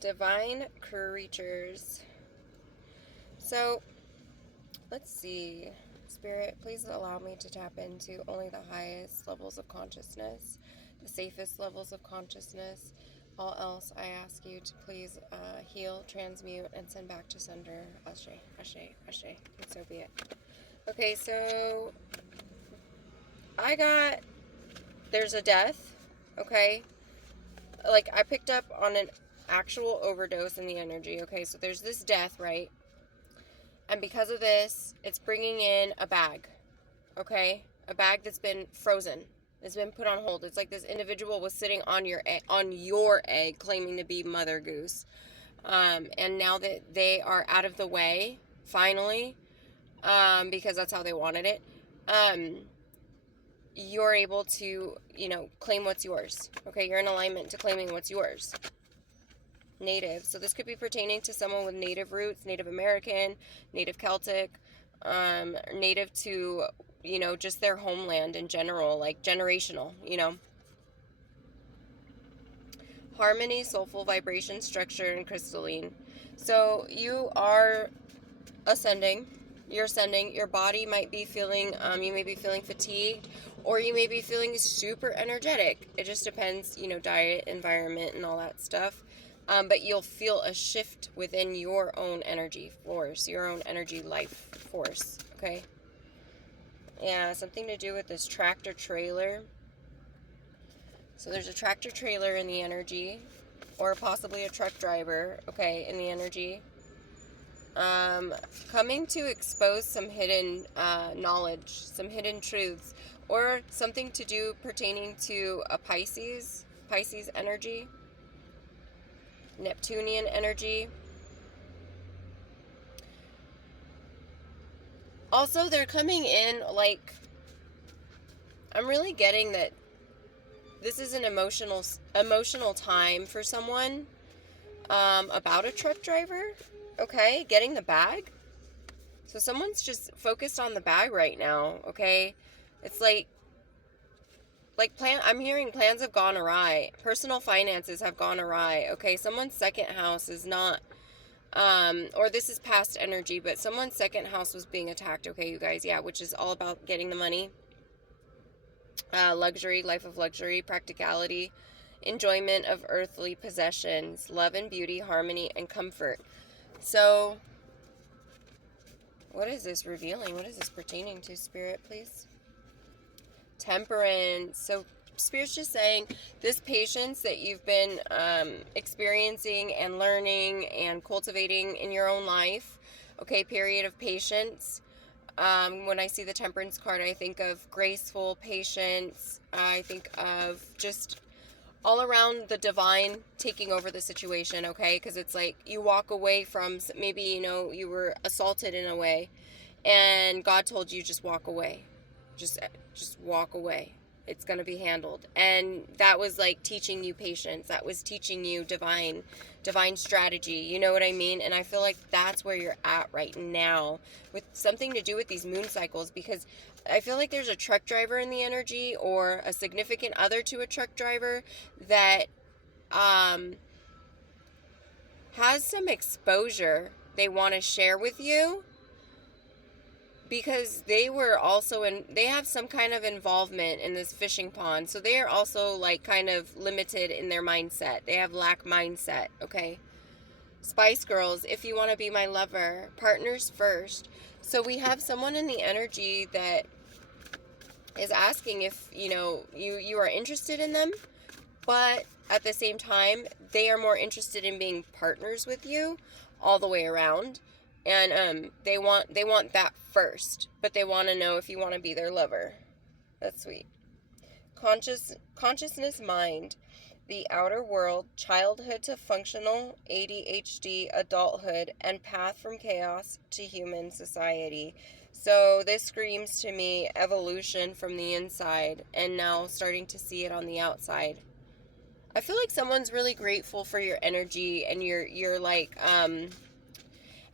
Divine creatures. So, let's see. Spirit, please allow me to tap into only the highest levels of consciousness, the safest levels of consciousness. All else, I ask you to please heal, transmute, and send back to sender. Ashe, ashe, ashe, and so be it. Okay, so there's a death, okay? Like, I picked up on an actual overdose in the energy, okay? So there's this death, right? And because of this, it's bringing in a bag, okay? A bag that's been frozen. It's been put on hold. It's like this individual was sitting on your egg, claiming to be Mother Goose. And now that they are out of the way, finally, because that's how they wanted it, you're able to, claim what's yours. Okay, you're in alignment to claiming what's yours. Native. So this could be pertaining to someone with native roots, Native American, Native Celtic, native to, just their homeland in general, like generational, Harmony, soulful vibration, structure, and crystalline. So you are ascending. You're ascending. Your body might be feeling, you may be feeling fatigued, or you may be feeling super energetic. It just depends, diet, environment, and all that stuff. But you'll feel a shift within your own energy force, your own energy life force, okay? Yeah, something to do with this tractor trailer. So there's a tractor trailer in the energy, or possibly a truck driver, okay, in the energy. Coming to expose some hidden knowledge, some hidden truths, or something to do pertaining to a Pisces energy, Neptunian energy. Also, they're coming in like, I'm really getting that this is an emotional time for someone, about a truck driver, okay, getting the bag. So someone's just focused on the bag right now, okay? It's like I'm hearing plans have gone awry. Personal finances have gone awry, okay? Someone's second house is not, or this is past energy, but someone's second house was being attacked, okay, you guys? Yeah, which is all about getting the money. Luxury, life of luxury, practicality, enjoyment of earthly possessions, love and beauty, harmony, and comfort. So, what is this revealing? What is this pertaining to, Spirit, please? Temperance. So, Spirit's just saying this patience that you've been experiencing and learning and cultivating in your own life, okay, period of patience. When I see the Temperance card, I think of graceful patience. I think of just all around the divine taking over the situation, okay? Because it's like you walk away from, maybe, you were assaulted in a way, and God told you just walk away. Just walk away. It's going to be handled. And that was like teaching you patience. That was teaching you divine strategy. You know what I mean? And I feel like that's where you're at right now, with something to do with these moon cycles, because I feel like there's a truck driver in the energy, or a significant other to a truck driver that has some exposure they want to share with you, because they were also they have some kind of involvement in this fishing pond. So they are also like kind of limited in their mindset. They have lack mindset, okay? Spice Girls, if you want to be my lover, partners first. So we have someone in the energy that is asking if, you are interested in them, but at the same time, they are more interested in being partners with you all the way around. And they want that first, but they want to know if you want to be their lover. That's sweet. Consciousness mind, the outer world, childhood to functional, ADHD, adulthood, and path from chaos to human society. So this screams to me evolution from the inside, and now starting to see it on the outside. I feel like someone's really grateful for your energy and your like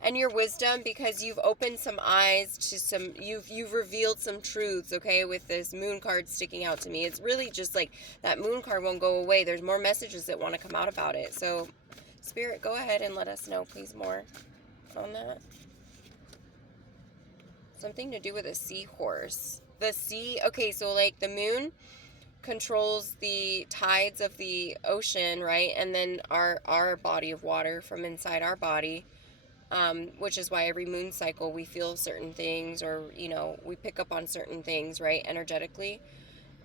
and your wisdom, because you've opened some eyes to you've revealed some truths, okay, with this moon card sticking out to me. It's really just like that moon card won't go away. There's more messages that want to come out about it. So Spirit, go ahead and let us know, please, more on that. Something to do with a seahorse. The sea, okay, so like the moon controls the tides of the ocean, right? And then our body of water from inside our body, which is why every moon cycle we feel certain things, or, you know, we pick up on certain things, right, energetically.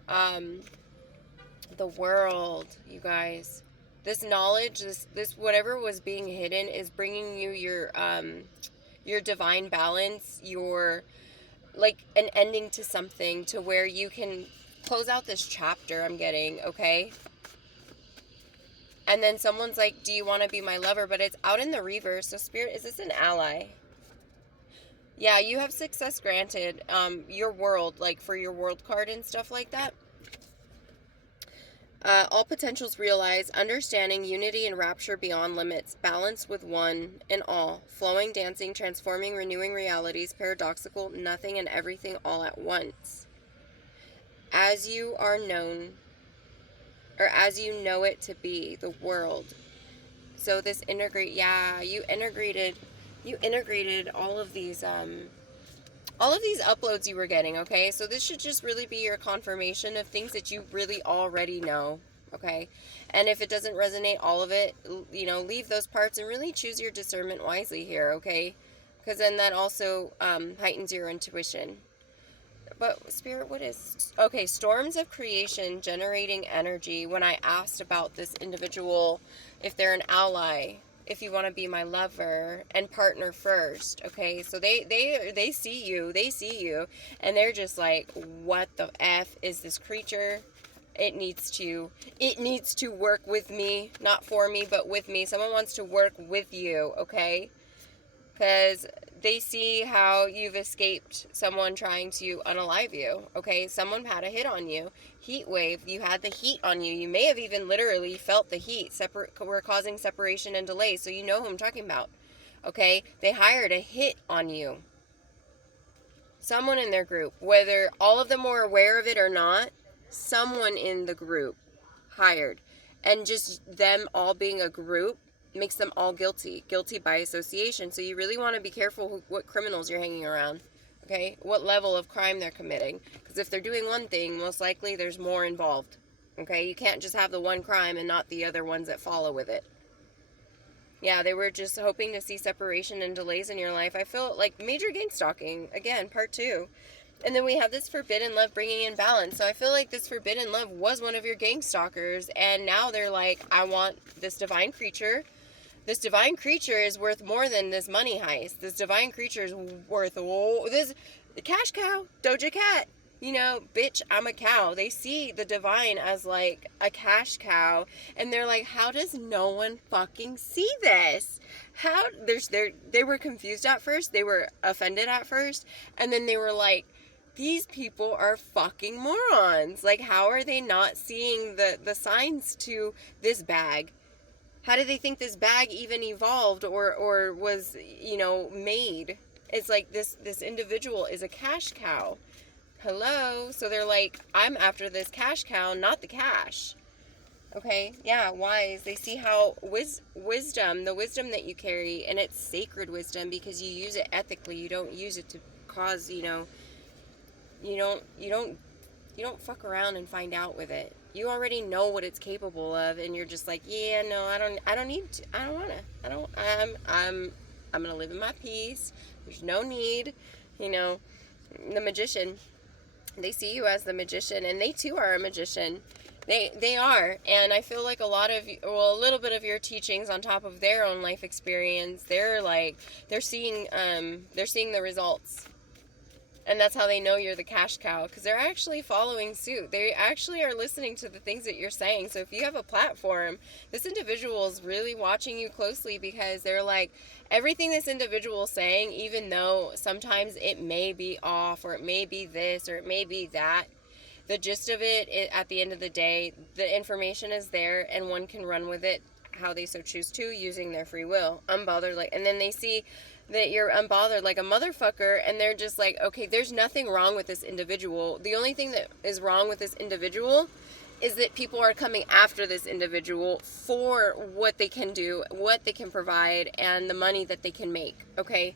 The world, you guys, this knowledge, this whatever was being hidden is bringing you your divine balance, your, like, an ending to something, to where you can close out this chapter, I'm getting, okay? And then someone's like, do you want to be my lover? But it's out in the reverse. So Spirit, is this an ally? Yeah, you have success granted. Your world, like for your world card and stuff like that. All potentials realized, understanding, unity and rapture beyond limits, balance with one and all, flowing, dancing, transforming, renewing realities, paradoxical, nothing and everything all at once. As you are known, or as you know it to be, the world. So this you integrated all of these uploads you were getting, okay? So this should just really be your confirmation of things that you really already know, okay? And if it doesn't resonate, all of it, you know, leave those parts and really choose your discernment wisely here, okay? Because then that also heightens your intuition. But Spirit, what is... Okay, storms of creation generating energy. When I asked about this individual, if they're an ally, if you want to be my lover and partner first, okay? So they see you, and they're just like, what the F is this creature? It needs to work with me, not for me, but with me. Someone wants to work with you, okay? Because they see how you've escaped someone trying to unalive you, okay? Someone had a hit on you. Heat wave, you had the heat on you. You may have even literally felt the heat. We're causing separation and delay, so you know who I'm talking about, okay? They hired a hit on you. Someone in their group, whether all of them were aware of it or not, someone in the group hired. And just them all being a group makes them all guilty by association. So you really want to be careful what criminals you're hanging around, okay? What level of crime they're committing. Because if they're doing one thing, most likely there's more involved, okay? You can't just have the one crime and not the other ones that follow with it. Yeah, they were just hoping to see separation and delays in your life. I feel like major gang stalking, again, part 2. And then we have this forbidden love bringing in balance. So I feel like this forbidden love was one of your gang stalkers. And now they're like, I want this divine creature. This divine creature is worth more than this money heist. This divine creature is worth, this cash cow, Doja Cat. You know, bitch, I'm a cow. They see the divine as like a cash cow. And they're like, how does no one fucking see this? They were confused at first. They were offended at first. And then they were like, these people are fucking morons. Like, how are they not seeing the signs to this bag? How did they think this bag even evolved or was, you know, made? It's like this individual is a cash cow. Hello? So they're like, I'm after this cash cow, not the cash. Okay? Yeah, wise. They see how wisdom, the wisdom that you carry, and it's sacred wisdom because you use it ethically. You don't use it to cause, you know, you don't fuck around and find out with it. You already know what it's capable of, and you're just like, yeah, no, I don't need to, I don't want to, I'm going to live in my peace. There's no need, you know. The magician, they see you as the magician, and they too are a magician. They are, and I feel like a little bit of your teachings on top of their own life experience, they're seeing the results. And that's how they know you're the cash cow, because they're actually following suit. They actually are listening to the things that you're saying. So if you have a platform, this individual is really watching you closely, because they're like, everything this individual is saying, even though sometimes it may be off, or it may be this, or it may be that, the gist of it, at the end of the day, the information is there, and one can run with it how they so choose to, using their free will, unbothered. And then they see that you're unbothered like a motherfucker, and they're just like, okay, there's nothing wrong with this individual. The only thing that is wrong with this individual is that people are coming after this individual for what they can do, what they can provide, and the money that they can make, okay?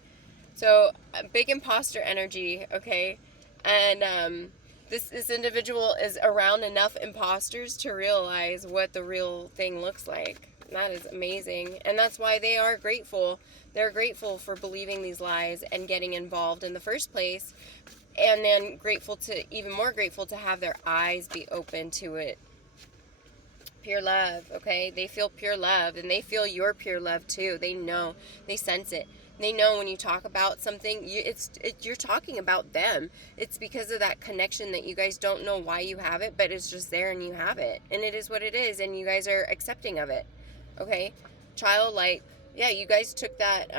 So, big imposter energy, okay? And this individual is around enough imposters to realize what the real thing looks like. That is amazing. And that's why they are grateful. They're grateful for believing these lies and getting involved in the first place. And then even more grateful to have their eyes be open to it. Pure love, okay? They feel pure love, and they feel your pure love too. They know, they sense it. They know when you talk about something, you're talking about them. It's because of that connection that you guys don't know why you have it, but it's just there and you have it. And it is what it is, and you guys are accepting of it, okay? Childlike, yeah, you guys took that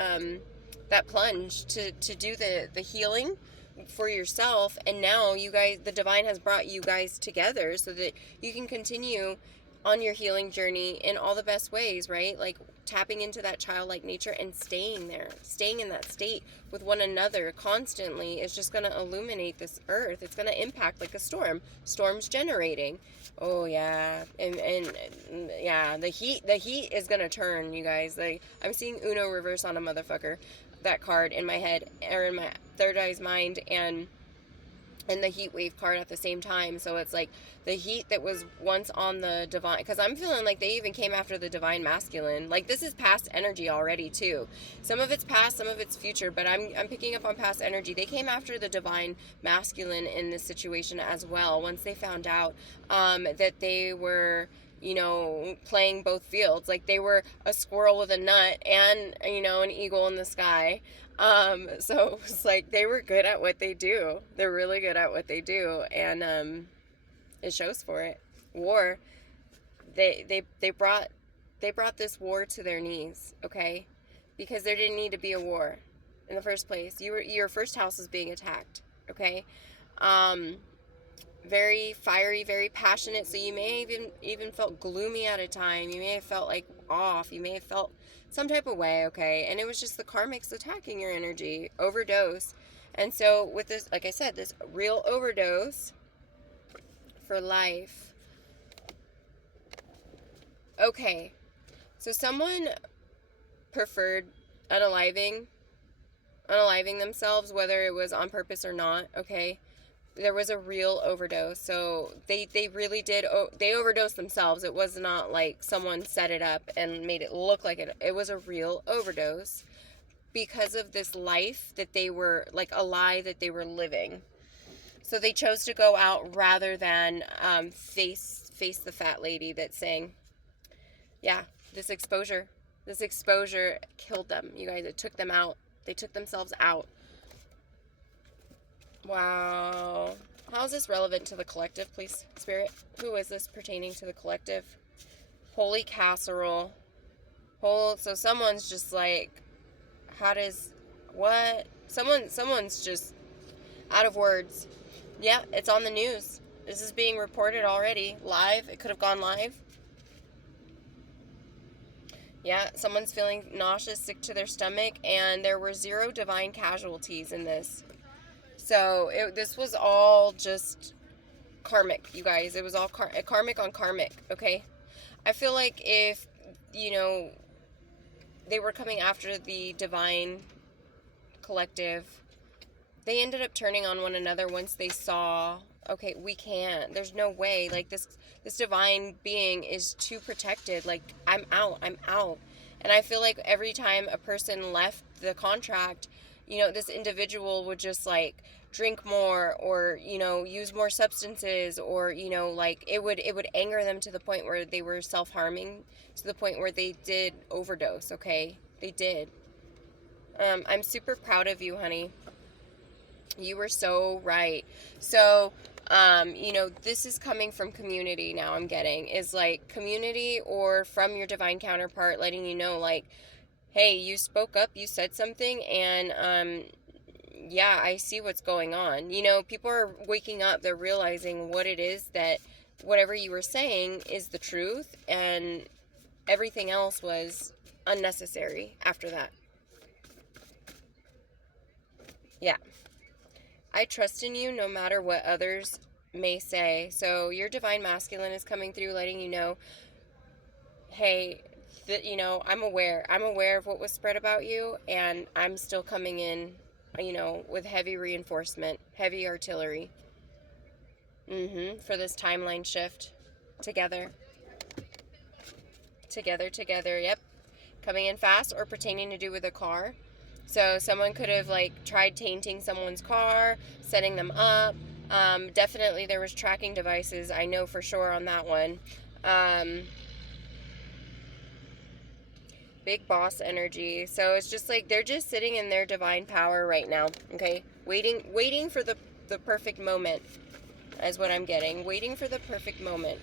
that plunge to do the healing for yourself, and now you guys, the divine has brought you guys together so that you can continue on your healing journey in all the best ways, right? Like tapping into that childlike nature and staying there, staying in that state with one another constantly is just going to illuminate this earth. It's going to impact like a storm. Storms generating. Oh yeah. And yeah, the heat is going to turn, you guys. Like I'm seeing Uno reverse on a motherfucker, that card in my head or in my third eye's mind, and the heat wave card at the same time. So it's like the heat that was once on the divine, because I'm feeling like they even came after the divine masculine. Like this is past energy already too. Some of it's past, some of it's future, but I'm picking up on past energy. They came after the divine masculine in this situation as well, once they found out that they were, you know, playing both fields. Like they were a squirrel with a nut and, you know, an eagle in the sky. So it's like they were good at what they do. They're really good at what they do, and it shows for it. War. They brought this war to their knees, okay? Because there didn't need to be a war in the first place. Your first house is being attacked, okay? Very fiery, very passionate. So you may have even felt gloomy at a time. You may have felt like off. You may have felt some type of way, okay? And it was just the karmics attacking your energy, overdose. And so with this, like I said, this real overdose for life. Okay, so someone preferred unaliving themselves, whether it was on purpose or not, okay? There was a real overdose. So they really did, they overdosed themselves. It was not like someone set it up and made it look like it. It was a real overdose because of this life that they were, like a lie that they were living. So they chose to go out rather than face the fat lady that's saying, yeah, this exposure killed them, you guys. It took them out. They took themselves out. Wow. How is this relevant to the collective, please, Spirit? Who is this pertaining to the collective? Holy casserole. So someone's just like, what? Someone's just out of words. Yeah, it's on the news. This is being reported already. Live. It could have gone live. Yeah, someone's feeling nauseous, sick to their stomach, and there were 0 divine casualties in this. So this was all just karmic, you guys. It was all karmic on karmic, okay? I feel like if, you know, they were coming after the divine collective, they ended up turning on one another once they saw, okay, we can't. There's no way. Like, this divine being is too protected. Like, I'm out. And I feel like every time a person left the contract, you know, this individual would just, like, drink more or, you know, use more substances, or, you know, like, it would anger them to the point where they were self-harming, to the point where they did overdose, okay? They did. I'm super proud of you, honey. You were so right. So, you know, this is coming from community now, I'm getting, is like community or from your divine counterpart letting you know, like, hey, you spoke up, you said something, and, yeah, I see what's going on. You know, people are waking up, they're realizing what it is, that whatever you were saying is the truth, and everything else was unnecessary after that. Yeah. I trust in you no matter what others may say. So your divine masculine is coming through, letting you know, hey, that, you know, I'm aware of what was spread about you, and I'm still coming in, you know, with heavy reinforcement, heavy artillery, for this timeline shift. Together, yep. Coming in fast, or pertaining to do with a car. So someone could have like tried tainting someone's car, setting them up. Definitely there was tracking devices, I know for sure on that one. Big boss energy. So it's just like they're just sitting in their divine power right now, okay? Waiting for the perfect moment is what I'm getting. Waiting for the perfect moment.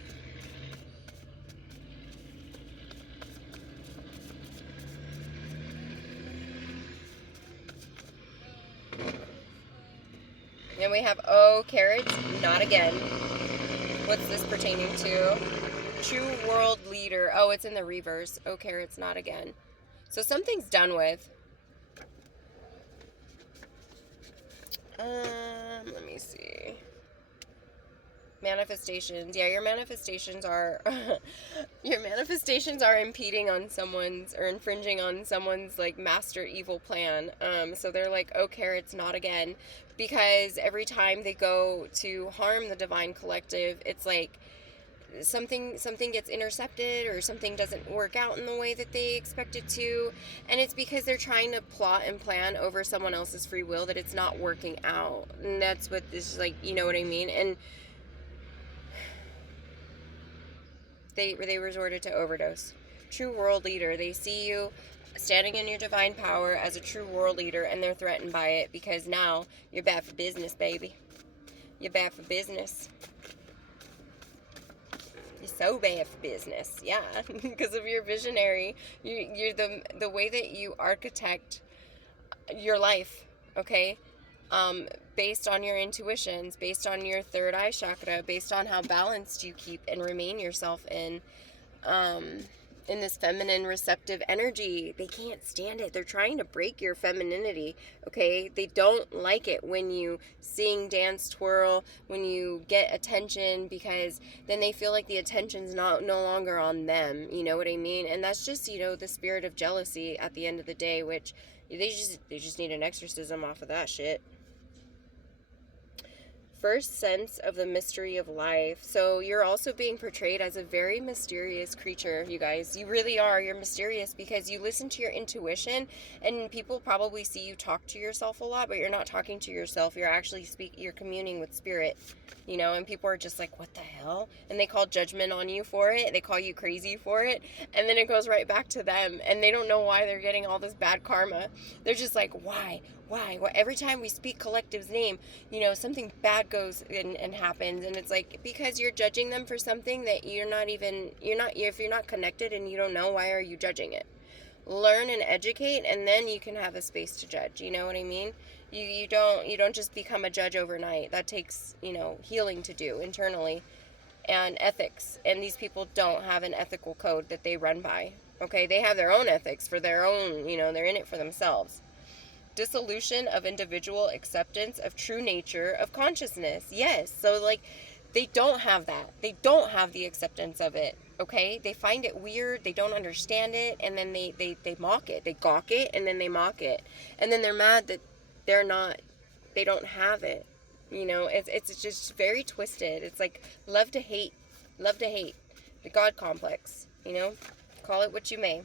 And we have, oh, carrots, not again. What's this pertaining to? True world leader. Oh, it's in the reverse. Oh, carrots, not again. So something's done with. Let me see. Manifestations. Yeah, your manifestations are impeding on someone's, or infringing on someone's like master evil plan. So they're like, oh, carrots, not again. Because every time they go to harm the divine collective, it's like something gets intercepted, or something doesn't work out in the way that they expect it to, and it's because they're trying to plot and plan over someone else's free will that it's not working out. And that's what this is like, you know what I mean? And they resorted to overdose. True world leader. They see you standing in your divine power as a true world leader, and they're threatened by it, because now you're bad for business, baby. You're bad for business. You're so bad for business, yeah, because of your visionary. You're the way that you architect your life, okay? Based on your intuitions, based on your third eye chakra, based on how balanced you keep and remain yourself in this feminine receptive energy. They can't stand it. They're trying to break your femininity, okay? They don't like it when you sing, dance, twirl, when you get attention, because then they feel like the attention's no longer on them, you know what I mean? And that's just, you know, the spirit of jealousy at the end of the day, which they just need an exorcism off of that shit. First sense of the mystery of life. So you're also being portrayed as a very mysterious creature, you guys. You really are. You're mysterious because you listen to your intuition, and people probably see you talk to yourself a lot, but you're not talking to yourself. You're actually you're communing with spirit, you know, and people are just like, what the hell? And they call judgment on you for it. They call you crazy for it. And then it goes right back to them, and they don't know why they're getting all this bad karma. They're just like, why? Every time we speak collective's name, you know, something bad goes and happens, and it's like, because you're judging them for something that if you're not connected and you don't know, why are you judging it? Learn and educate, and then you can have a space to judge, you know what I mean? You don't just become a judge overnight. That takes, you know, healing to do internally, and ethics, and these people don't have an ethical code that they run by, okay? They have their own ethics for their own, you know, they're in it for themselves. Dissolution of individual acceptance of true nature of consciousness. Yes. So like, they don't have that. They don't have the acceptance of it. Okay. They find it weird. They don't understand it. And then they mock it. They gawk it, and then they mock it. And then they're mad that they don't have it. You know, it's just very twisted. It's like love to hate. The God complex, you know, call it what you may.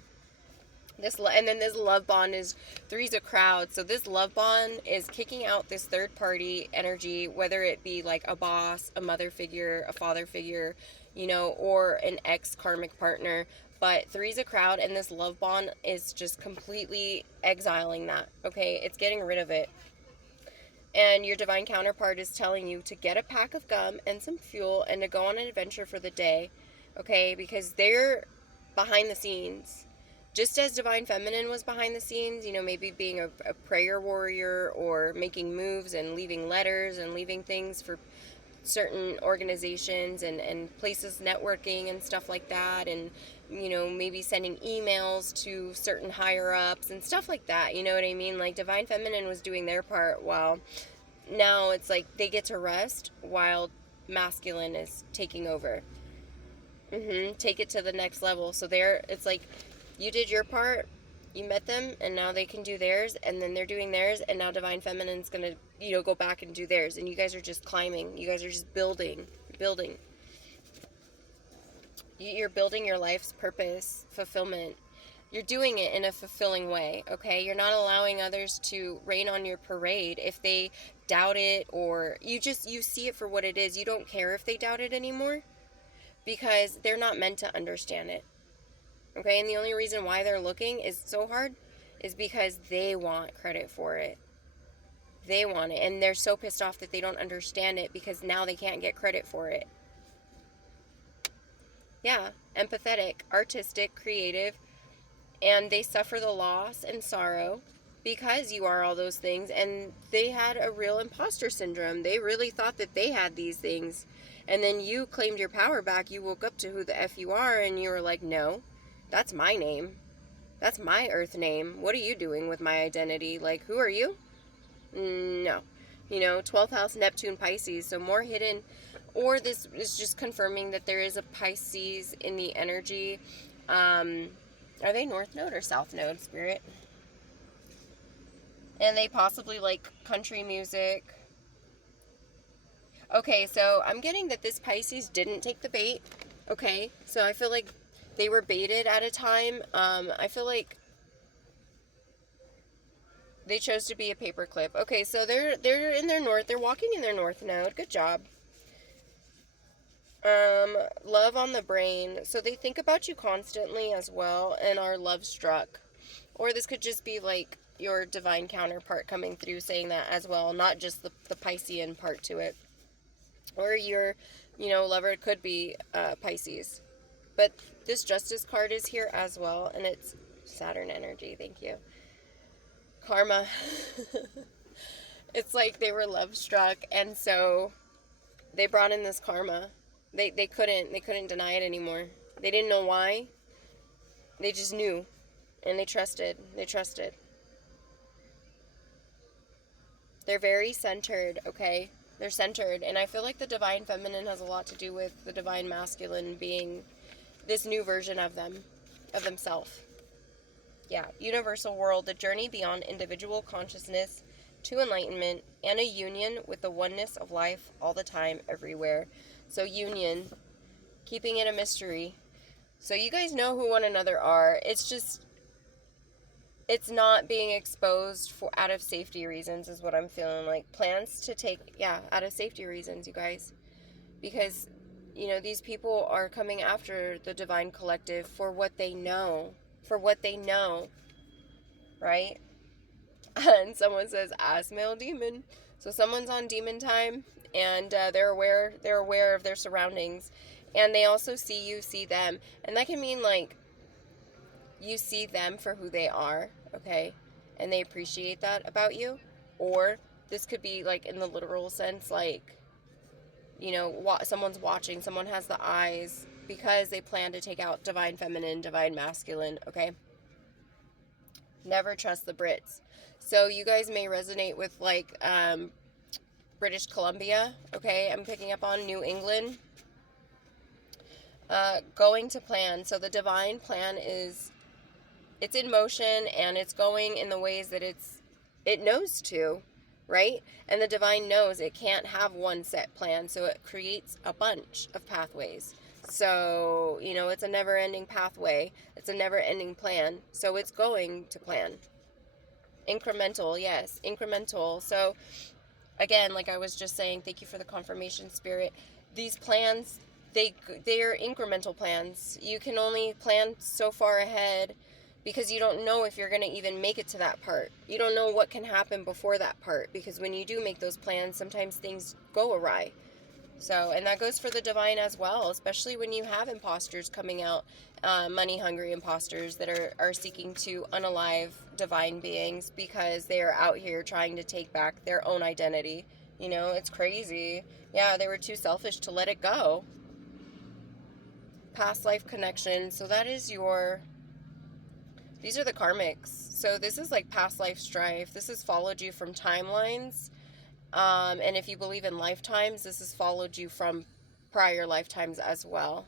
And then this love bond is three's a crowd. So this love bond is kicking out this third party energy, whether it be like a boss, a mother figure, a father figure, you know, or an ex karmic partner. But three's a crowd, and this love bond is just completely exiling that. Okay, it's getting rid of it. And your divine counterpart is telling you to get a pack of gum and some fuel and to go on an adventure for the day. Okay, because they're behind the scenes. Just as Divine Feminine was behind the scenes, you know, maybe being a prayer warrior, or making moves and leaving letters and leaving things for certain organizations and places, networking and stuff like that, and, you know, maybe sending emails to certain higher ups and stuff like that, you know what I mean? Like, Divine Feminine was doing their part, while now it's like they get to rest while masculine is taking over. Take it to the next level. So it's like you did your part, you met them, and now they can do theirs, and then they're doing theirs, and now Divine Feminine's gonna, go back and do theirs, and you guys are just climbing. You guys are just building. You're building your life's purpose, fulfillment. You're doing it in a fulfilling way, okay? You're not allowing others to rain on your parade if they doubt it, or you see it for what it is. You don't care if they doubt it anymore, because they're not meant to understand it. Okay, and the only reason why they're looking is so hard is because they want credit for it. They want it, and they're so pissed off that they don't understand it because now they can't get credit for it. Yeah, empathetic, artistic, creative, and they suffer the loss and sorrow because you are all those things, and they had a real imposter syndrome. They really thought that they had these things, and then you claimed your power back. You woke up to who the F you are, and you were like, no, that's my name. That's my earth name. What are you doing with my identity? Like, who are you? No. 12th house, Neptune, Pisces, so more hidden. Or this is just confirming that there is a Pisces in the energy. Are they North Node or South Node, Spirit? And they possibly like country music. Okay, so I'm getting that this Pisces didn't take the bait. Okay, so I feel like they were baited at a time. I feel like they chose to be a paperclip. Okay, so they're in their north. They're walking in their North Node. Good job. Love on the brain. So they think about you constantly as well and are love struck. Or this could just be like your divine counterpart coming through saying that as well, not just the Piscean part to it. Or your, lover could be Pisces. But this Justice card is here as well, and it's Saturn energy. Thank you. Karma. It's like they were love struck, and so they brought in this karma. They couldn't deny it anymore. They didn't know why. They just knew, and they trusted. They're very centered, okay? They're centered, and I feel like the Divine Feminine has a lot to do with the Divine Masculine being this new version of themselves. Yeah, universal world, the journey beyond individual consciousness to enlightenment, and a union with the oneness of life all the time, everywhere. So union, keeping it a mystery. So you guys know who one another are. It's just, it's not being exposed for out of safety reasons is what I'm feeling like. Plans to take, out of safety reasons, you guys. Because, these people are coming after the Divine Collective for what they know. Right? And someone says, ass male demon. So someone's on demon time, and they're aware of their surroundings, and they also see them, and that can mean like you see them for who they are, okay, and they appreciate that about you. Or this could be like in the literal sense, like someone's watching, someone has the eyes because they plan to take out Divine Feminine, Divine Masculine, okay? Never trust the Brits. So you guys may resonate with like British Columbia, okay? I'm picking up on New England. Going to plan. So the divine plan it's in motion, and it's going in the ways that it knows to, right? And the divine knows it can't have one set plan, so it creates a bunch of pathways. So, it's a never-ending pathway. It's a never-ending plan. So it's going to plan. Incremental, yes, incremental. So, again, like I was just saying, thank you for the confirmation, Spirit. These plans, they are incremental plans. You can only plan so far ahead because you don't know if you're going to even make it to that part. You don't know what can happen before that part, because when you do make those plans, sometimes things go awry. So, and that goes for the divine as well, especially when you have imposters coming out, money-hungry imposters that are seeking to unalive divine beings because they are out here trying to take back their own identity. It's crazy. Yeah, they were too selfish to let it go. Past life connection. So that is these are the karmics. So this is like past life strife. This has followed you from timelines And if you believe in lifetimes, this has followed you from prior lifetimes as well.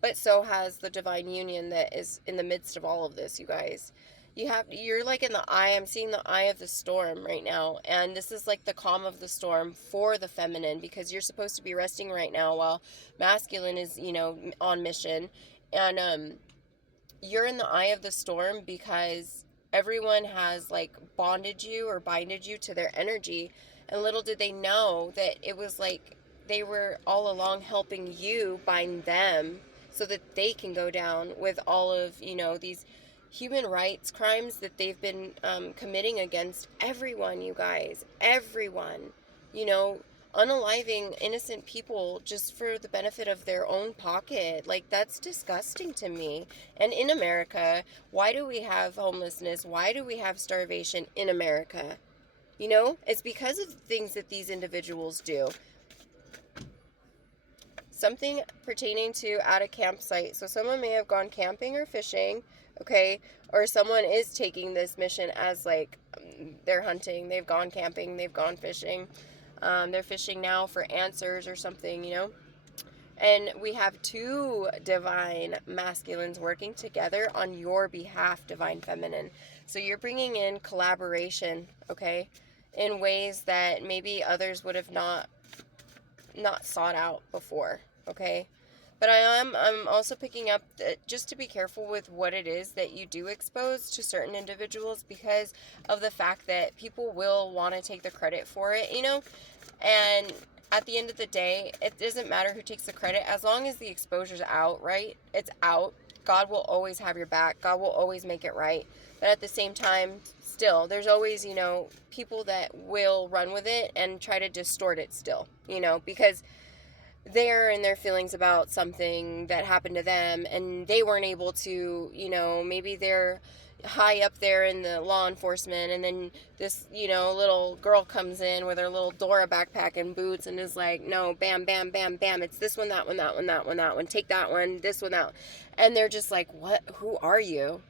But so has the divine union that is in the midst of all of this, you guys. You're like in the eye, I'm seeing the eye of the storm right now. And this is like the calm of the storm for the feminine, because you're supposed to be resting right now while masculine is, on mission. And you're in the eye of the storm because everyone has like bonded you or binded you to their energy. And little did they know that it was like they were all along helping you bind them so that they can go down with all of, these human rights crimes that they've been committing against everyone, you guys. Everyone. Unaliving innocent people just for the benefit of their own pocket. Like, that's disgusting to me. And in America, why do we have homelessness? Why do we have starvation in America? It's because of the things that these individuals do. Something pertaining to at a campsite. So someone may have gone camping or fishing, okay? Or someone is taking this mission as like they're hunting. They've gone camping, they've gone fishing. They're fishing now for answers or something, And we have two divine masculines working together on your behalf, divine feminine. So you're bringing in collaboration, okay, in ways that maybe others would have not sought out before, okay? But I'm also picking up that just to be careful with what it is that you do expose to certain individuals, because of the fact that people will want to take the credit for it, And at the end of the day, it doesn't matter who takes the credit. As long as the exposure's out, right? It's out. God will always have your back. God will always make it right. But at the same time, still, there's always, people that will run with it and try to distort it still, because they're in their feelings about something that happened to them and they weren't able to, maybe they're high up there in the law enforcement, and then this, little girl comes in with her little Dora backpack and boots and is like, no, bam, bam, bam, bam, it's this one, that one, that one, that one, that one, take that one, this one, that one. And they're just like, what? Who are you?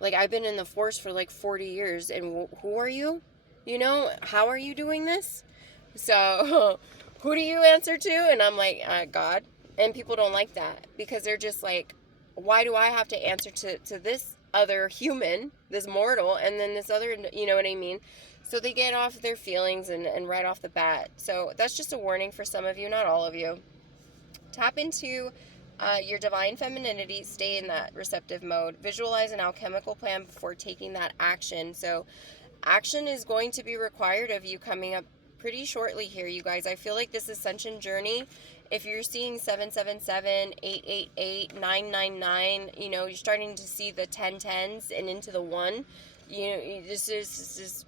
Like, I've been in the force for like 40 years, and who are you? How are you doing this? So, who do you answer to? And I'm like, God. And people don't like that, because they're just like, why do I have to answer to this other human, this mortal, and then this other, you know what I mean? So they get off their feelings and right off the bat. So that's just a warning for some of you, not all of you. Tap into your divine femininity. Stay in that receptive mode. Visualize an alchemical plan before taking that action. So action is going to be required of you coming up pretty shortly here, you guys. I feel like this ascension journey, if you're seeing 777, 888, 999, you're starting to see the 1010s and into the 1, this is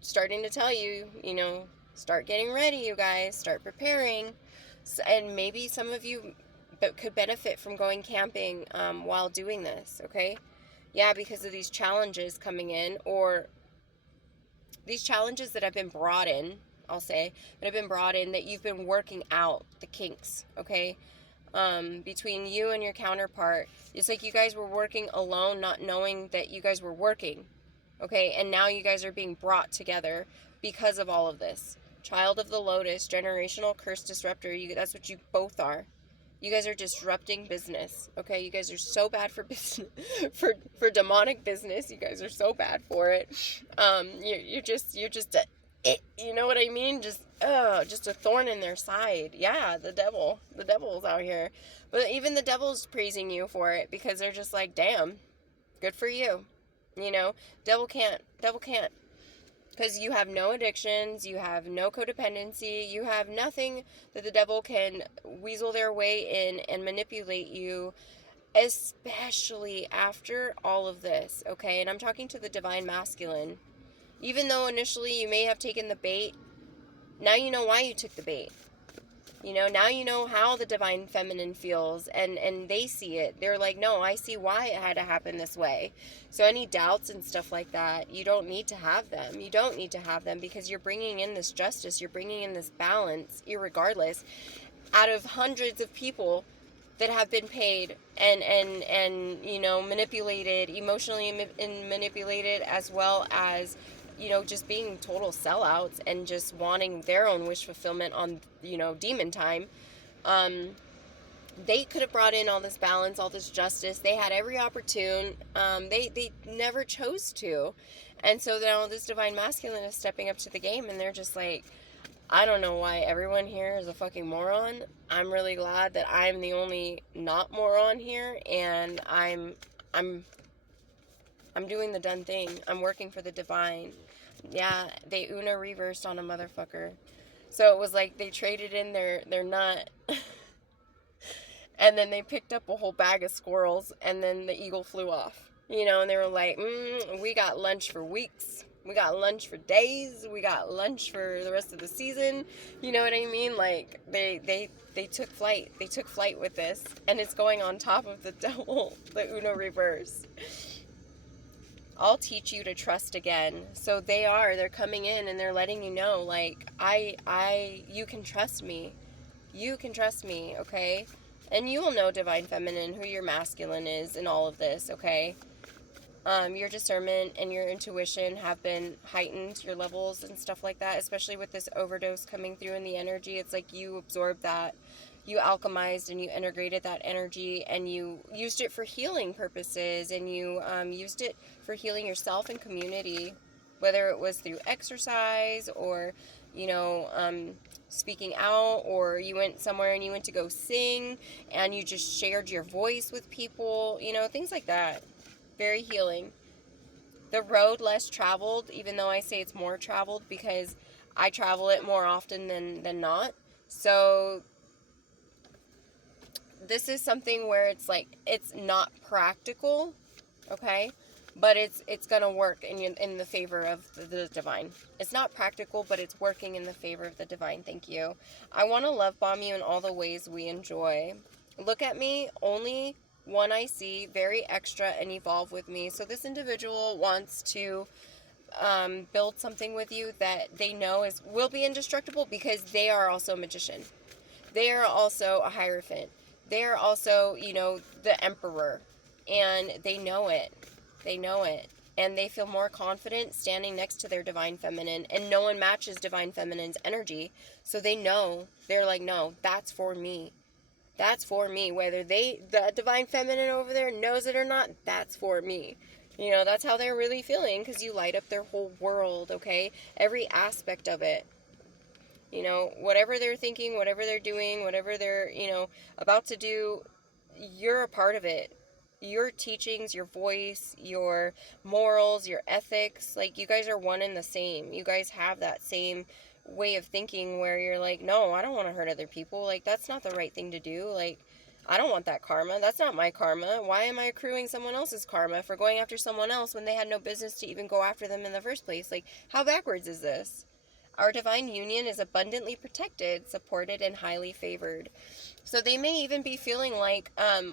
starting to tell you, start getting ready, you guys. Start preparing. And maybe some of you could benefit from going camping while doing this, okay? Yeah, because of these challenges coming in, or these challenges that have been brought in, I'll say, that have been brought in, that you've been working out the kinks, okay? Between you and your counterpart. It's like you guys were working alone, not knowing that you guys were working, okay? And now you guys are being brought together because of all of this. Child of the Lotus, generational curse disruptor. That's what you both are. You guys are disrupting business, okay? You guys are so bad for business, for demonic business. You guys are so bad for it. You're just you know what I mean? Just a thorn in their side. Yeah, the devil's out here. But even the devil's praising you for it, because they're just like, damn, good for you. Devil can't. Because you have no addictions, you have no codependency, you have nothing that the devil can weasel their way in and manipulate you, especially after all of this, okay? And I'm talking to the divine masculine. Even though initially you may have taken the bait, now you know why you took the bait. Now you know how the divine feminine feels, and they see it. They're like, no, I see why it had to happen this way. So any doubts and stuff like that, you don't need to have them. You don't need to have them, because you're bringing in this justice. You're bringing in this balance, irregardless, out of hundreds of people that have been paid and manipulated, emotionally manipulated, as well as just being total sellouts and just wanting their own wish fulfillment on, demon time. They could have brought in all this balance, all this justice. They had every opportune. They never chose to. And so now this divine masculine is stepping up to the game, and they're just like, I don't know why everyone here is a fucking moron. I'm really glad that I'm the only not moron here, and I'm doing the done thing. I'm working for the divine. Yeah, they Uno reversed on a motherfucker. So it was like they traded in their nut. And then they picked up a whole bag of squirrels, and then the eagle flew off. And they were like, we got lunch for weeks. We got lunch for days. We got lunch for the rest of the season. You know what I mean? Like, they took flight. They took flight with this. And it's going on top of the devil, the Uno reverse. I'll teach you to trust again. So they're coming in and they're letting you know, like, you can trust me. You can trust me, okay? And you will know, divine feminine, who your masculine is in all of this, okay? Your discernment and your intuition have been heightened, your levels and stuff like that, especially with this overdose coming through in the energy. It's like you absorbed that, you alchemized and you integrated that energy, and you used it for healing purposes, and you used it for healing yourself and community, whether it was through exercise or, speaking out, or you went somewhere and you went to go sing and you just shared your voice with people, things like that. Very healing. The road less traveled, even though I say it's more traveled because I travel it more often than not. So this is something where it's like, it's not practical, okay? But it's gonna work in the favor of the divine. It's not practical, but it's working in the favor of the divine. Thank you. I want to love bomb you in all the ways we enjoy. Look at me, only one I see, very extra, and evolve with me. So this individual wants to build something with you that they know will be indestructible, because they are also a magician. They are also a Hierophant. They are also, the emperor, and they know it. They know it. And they feel more confident standing next to their divine feminine. And no one matches divine feminine's energy. So they know. They're like, no, that's for me. That's for me. Whether the divine feminine over there knows it or not, that's for me. That's how they're really feeling, because you light up their whole world, okay? Every aspect of it. Whatever they're thinking, whatever they're doing, whatever they're, about to do, you're a part of it. Your teachings, your voice, your morals, your ethics, like, you guys are one and the same. You guys have that same way of thinking where you're like, no, I don't want to hurt other people. Like, that's not the right thing to do. Like, I don't want that karma. That's not my karma. Why am I accruing someone else's karma for going after someone else when they had no business to even go after them in the first place? Like, how backwards is this? Our divine union is abundantly protected, supported, and highly favored. So they may even be feeling like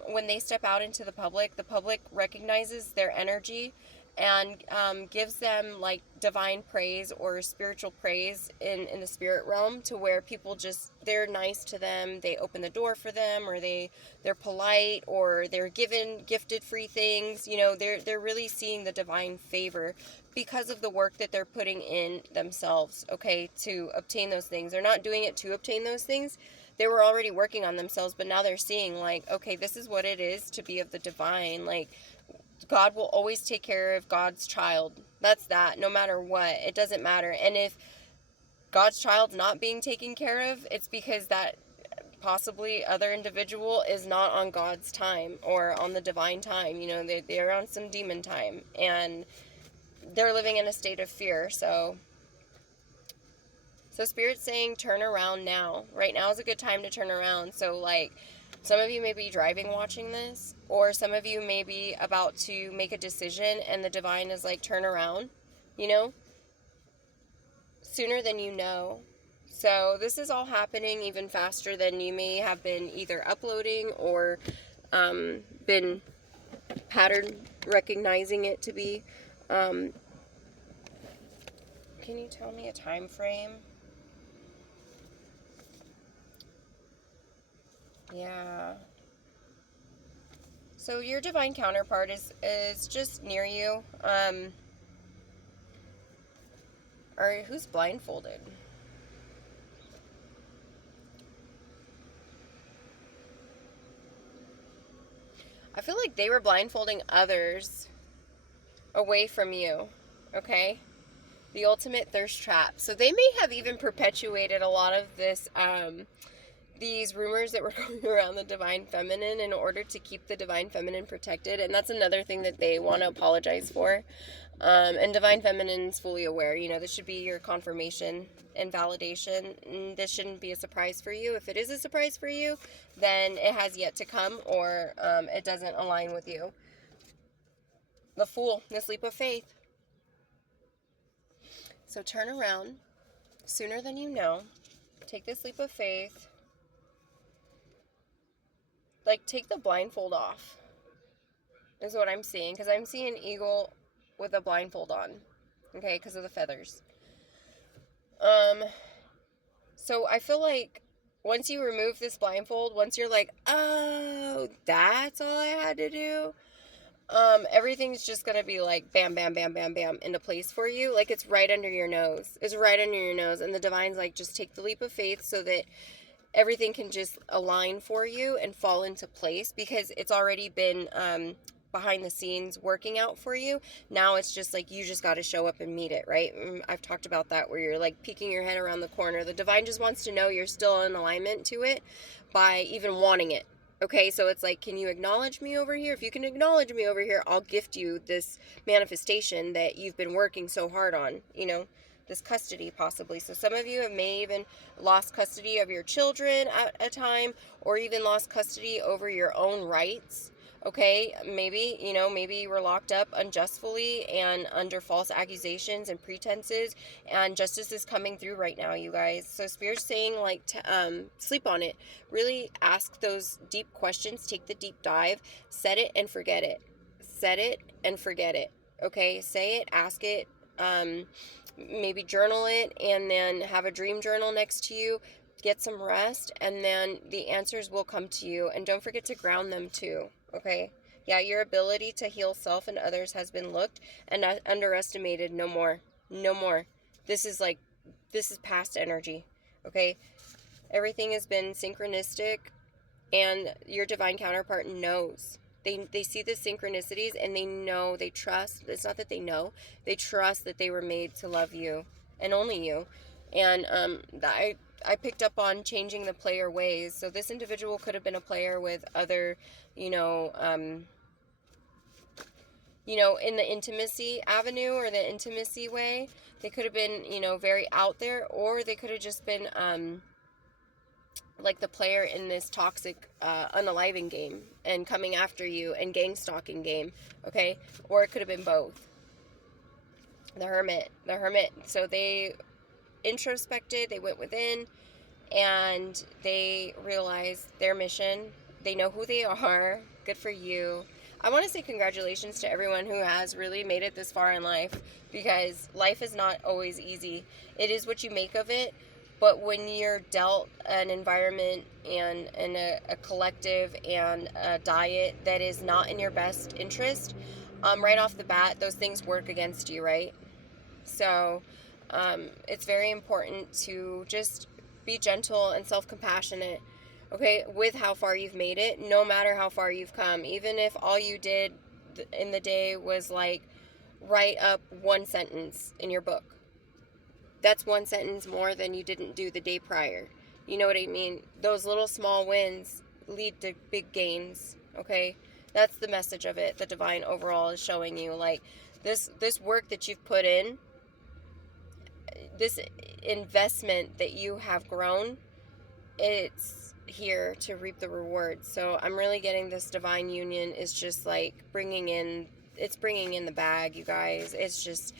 when they step out into the public recognizes their energy and gives them like divine praise or spiritual praise in the spirit realm, to where people they're nice to them, they open the door for them, or they're polite, or they're gifted free things. They're really seeing the divine favor because of the work that they're putting in themselves, okay, to obtain those things. They're not doing it to obtain those things. They were already working on themselves, but now they're seeing, like, okay, this is what it is to be of the divine. Like, God will always take care of God's child. That's that, no matter what. It doesn't matter. And if God's child's not being taken care of, it's because that possibly other individual is not on God's time or on the divine time. They're on some demon time, and they're living in a state of fear. So Spirit's saying, turn around now. Right now is a good time to turn around. So, like, some of you may be driving watching this, or some of you may be about to make a decision, and the divine is like, turn around, sooner than you know. So this is all happening even faster than you may have been either uploading or been pattern recognizing it to be. Can you tell me a time frame? Yeah. So your divine counterpart is just near you. Or who's blindfolded? I feel like they were blindfolding others away from you, okay? The ultimate thirst trap. So they may have even perpetuated a lot of this, these rumors that were going around the divine feminine in order to keep the divine feminine protected. And that's another thing that they want to apologize for. And divine feminine's fully aware. You know, this should be your confirmation and validation. And this shouldn't be a surprise for you. If it is a surprise for you, then it has yet to come, or it doesn't align with you. The Fool, this leap of faith. So turn around sooner than you know. Take this leap of faith. Like, take the blindfold off, is what I'm seeing. Because I'm seeing eagle with a blindfold on. Okay, because of the feathers. So I feel like once you remove this blindfold, once you're like, oh, that's all I had to do, everything's just gonna be like bam, bam, bam, bam, bam into place for you. Like, it's right under your nose. It's right under your nose. And the divine's like, just take the leap of faith so that everything can just align for you and fall into place, because it's already been behind the scenes working out for you. Now it's just like, you just got to show up and meet it, right? I've talked about that, where you're like peeking your head around the corner. The divine just wants to know you're still in alignment to it by even wanting it. Okay, so it's like, can you acknowledge me over here? If you can acknowledge me over here, I'll gift you this manifestation that you've been working so hard on, you know, this custody possibly. So some of you may even lost custody of your children at a time, or even lost custody over your own rights. Okay, maybe, you know, maybe you were locked up unjustly and under false accusations and pretenses, and justice is coming through right now, you guys. So Spirit's saying, like, sleep on it. Really ask those deep questions. Take the deep dive. Set it and forget it. Set it and forget it. Okay, say it, ask it, maybe journal it, and then have a dream journal next to you. Get some rest, and then the answers will come to you. And don't forget to ground them too. Okay? Yeah, your ability to heal self and others has been looked and underestimated. No more. No more. This is past energy. Okay? Everything has been synchronistic, and your divine counterpart knows. They see the synchronicities, and they know, they trust. It's not that they know. They trust that they were made to love you and only you. And I picked up on changing the player ways. So this individual could have been a player with other, in the intimacy avenue or the intimacy way. They could have been, very out there, or they could have just been, like the player in this toxic unaliving game and coming after you and gang stalking game, okay? Or it could have been both. The hermit. So they introspected, they went within, and they realized their mission. They know who they are. Good for you. I want to say congratulations to everyone who has really made it this far in life, because life is not always easy. It is what you make of it. But when you're dealt an environment and a collective and a diet that is not in your best interest, right off the bat, those things work against you, right? So it's very important to just be gentle and self-compassionate, okay, with how far you've made it, no matter how far you've come. Even if all you did in the day was like write up one sentence in your book. That's one sentence more than you didn't do the day prior. You know what I mean? Those little small wins lead to big gains, okay? That's the message of it. The divine overall is showing you, like, this work that you've put in, this investment that you have grown, it's here to reap the rewards. So I'm really getting this divine union is just like bringing in the bag, you guys. It's just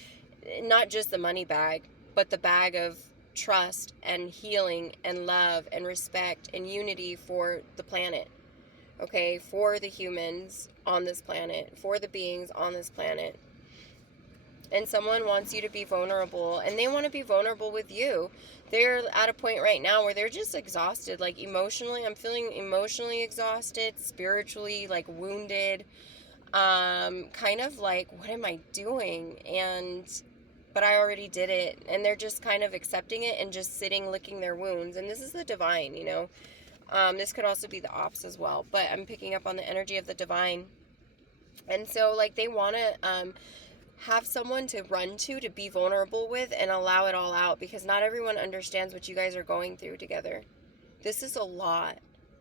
not just the money bag, but the bag of trust and healing and love and respect and unity for the planet, okay, for the humans on this planet, for the beings on this planet. And someone wants you to be vulnerable, and they want to be vulnerable with you. They're at a point right now where they're just exhausted, like emotionally. I'm feeling emotionally exhausted, spiritually, like wounded, kind of like, what am I doing? And but I already did it. And they're just kind of accepting it and just sitting, licking their wounds. And this is the divine, you know. This could also be the ops as well, but I'm picking up on the energy of the divine. And so, like, they want to have someone to run to be vulnerable with and allow it all out, because not everyone understands what you guys are going through together. This is a lot.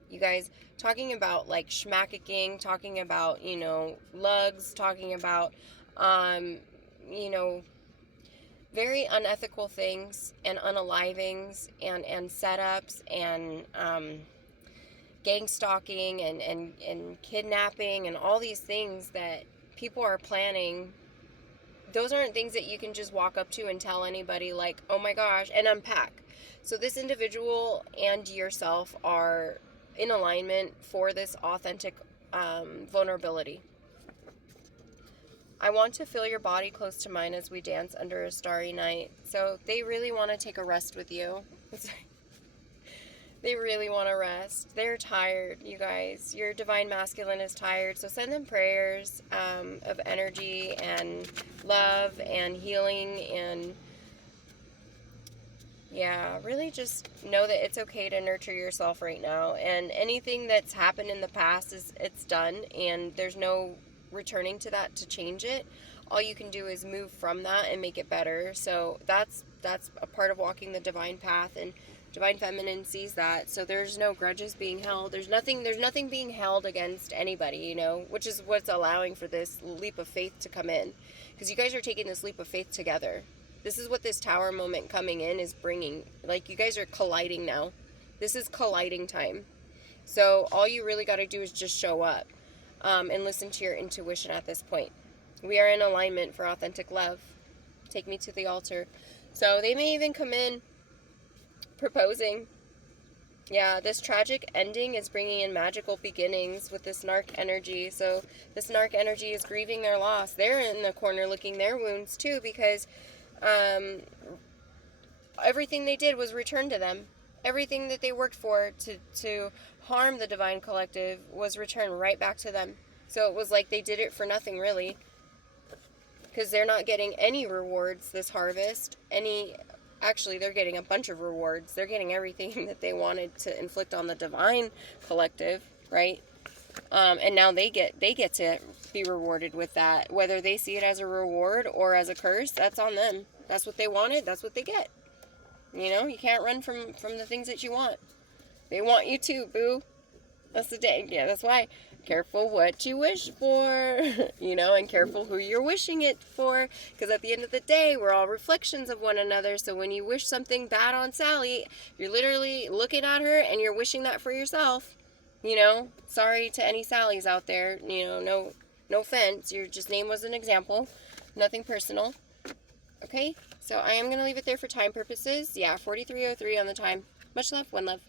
You guys talking about, like, schmackicking, talking about, you know, lugs, talking about, you know, very unethical things and unalivings and setups and gang stalking and kidnapping and all these things that people are planning. Those aren't things that you can just walk up to and tell anybody, like, oh my gosh, and unpack. So this individual and yourself are in alignment for this authentic vulnerability. I want to feel your body close to mine as we dance under a starry night. So they really want to take a rest with you. They really want to rest. They're tired, you guys. Your divine masculine is tired. So send them prayers of energy and love and healing, and yeah, really just know that it's okay to nurture yourself right now. And anything that's happened in the past, it's done, and there's no returning to that to change it. All you can do is move from that and make it better. So that's a part of walking the divine path, and divine feminine sees that. So there's no grudges being held. There's nothing being held against anybody, you know, which is what's allowing for this leap of faith to come in, because you guys are taking this leap of faith together. This is what this tower moment coming in is bringing. Like, you guys are colliding now. This is colliding time. So all you really got to do is just show up and listen to your intuition at this point. We are in alignment for authentic love. Take me to the altar. So they may even come in proposing. Yeah, this tragic ending is bringing in magical beginnings with this narc energy. So this narc energy is grieving their loss. They're in the corner licking their wounds too, because everything they did was returned to them. Everything that they worked for to harm the divine collective was returned right back to them. So it was like they did it for nothing, really, because they're not getting any rewards this harvest. Actually, they're getting a bunch of rewards. They're getting everything that they wanted to inflict on the divine collective, right? And now they get to be rewarded with that. Whether they see it as a reward or as a curse, that's on them. That's what they wanted. That's what they get. You know, you can't run from the things that you want. They want you to, boo. That's the day. Yeah, that's why. Careful what you wish for, you know, and careful who you're wishing it for, because at the end of the day, we're all reflections of one another. So when you wish something bad on Sally, you're literally looking at her and you're wishing that for yourself. You know, sorry to any Sallys out there, you know, no offense. Your just name was an example, nothing personal. Okay, so I am going to leave it there for time purposes. Yeah, 43:03 on the time. Much love, one love.